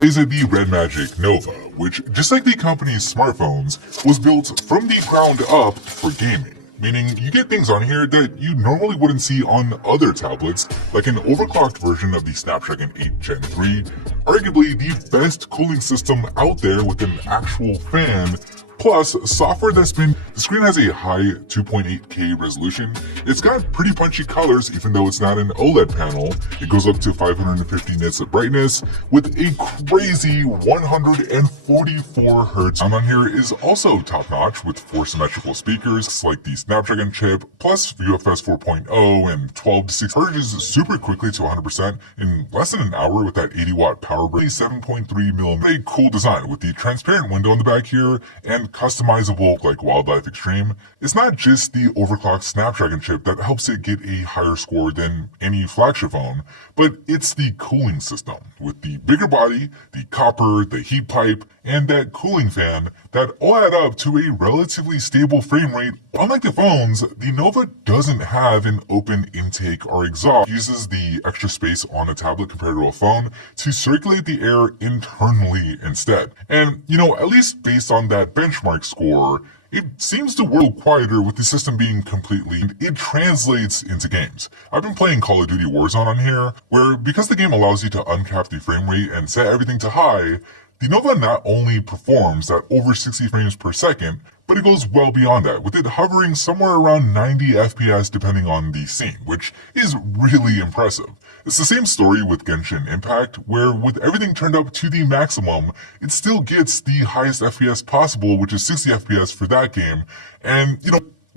Is it the REDMAGIC Nova, which, just like the company's smartphones, was built from the ground up for gaming. Meaning, you get things on here that you normally wouldn't see on other tablets, like an overclocked version of the Snapdragon 8 Gen 3, arguably the best cooling system out there with an actual fan, plus software that's been... The screen has a high 2.8K resolution. It's got pretty punchy colors even though it's not an OLED panel. It goes up to 550 nits of brightness with a crazy 144 Hz. Sound on here is also top notch with 4 symmetrical speakers like the Snapdragon chip, plus UFS 4.0 and 12 to 6 charges super quickly to 100% in less than an hour with that 80 watt power brick. 7.3mm. A cool design with the transparent window in the back here and customizable like Wildlife Extreme. It's not just the overclocked Snapdragon chip that helps it get a higher score than any flagship phone, but it's the cooling system with the bigger body, the copper, the heat pipe, and that cooling fan that all add up to a relatively stable frame rate. Unlike the phones, the Nova doesn't have an open intake or exhaust. It uses the extra space on a tablet compared to a phone to circulate the air internally instead. And, at least based on that benchmark score, it seems to work quieter with the system being completely... It translates into games. I've been playing Call of Duty Warzone on here, where because the game allows you to uncap the frame rate and set everything to high, the Nova not only performs at over 60 frames per second, but it goes well beyond that, with it hovering somewhere around 90 FPS depending on the scene, which is really impressive. It's the same story with Genshin Impact, where with everything turned up to the maximum, it still gets the highest FPS possible, which is 60 FPS for that game, and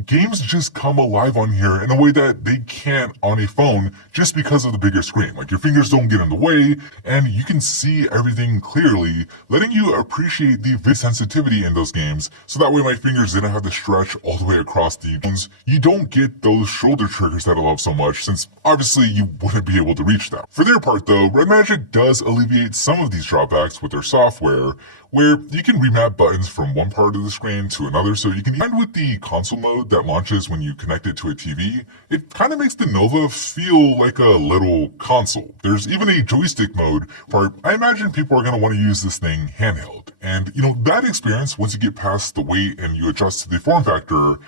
games just come alive on here in a way that they can't on a phone just because of the bigger screen. Like your fingers don't get in the way and you can see everything clearly, letting you appreciate the sensitivity in those games. So that way my fingers didn't have to stretch all the way across the phones. You don't get those shoulder triggers that I love so much, since obviously you wouldn't be able to reach them. For their part though, REDMAGIC does alleviate some of these drawbacks with their software, where you can remap buttons from one part of the screen to another, so you can find with the console mode that launches when you connect it to a TV, it kind of makes the Nova feel like a little console. There's even a joystick mode part. I imagine people are going to want to use this thing handheld. And that experience, once you get past the weight and you adjust to the form factor,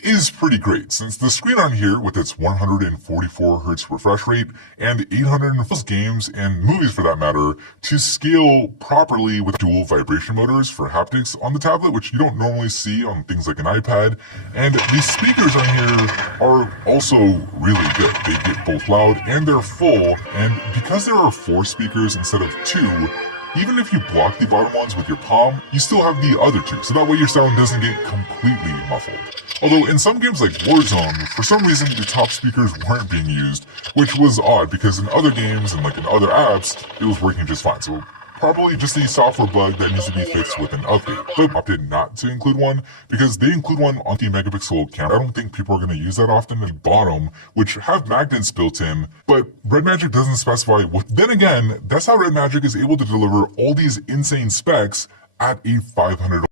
is pretty great, since the screen on here with its 144 Hz refresh rate and 800 games and movies for that matter to scale properly with dual vibration motors for haptics on the tablet, which you don't normally see on things like an iPad. And the speakers on here are also really good. They get both loud and they're full, and because there are 4 speakers instead of 2, even if you block the bottom ones with your palm, you still have the other 2, so that way your sound doesn't get completely muffled. Although in some games like Warzone, for some reason the top speakers weren't being used, which was odd because in other games and in other apps, it was working just fine. So probably just a software bug that needs to be fixed with an update. But opted not to include one because they include one on the megapixel camera. I don't think people are going to use that often at the bottom, which have magnets built in, but REDMAGIC doesn't specify what. Then again, that's how REDMAGIC is able to deliver all these insane specs at a $500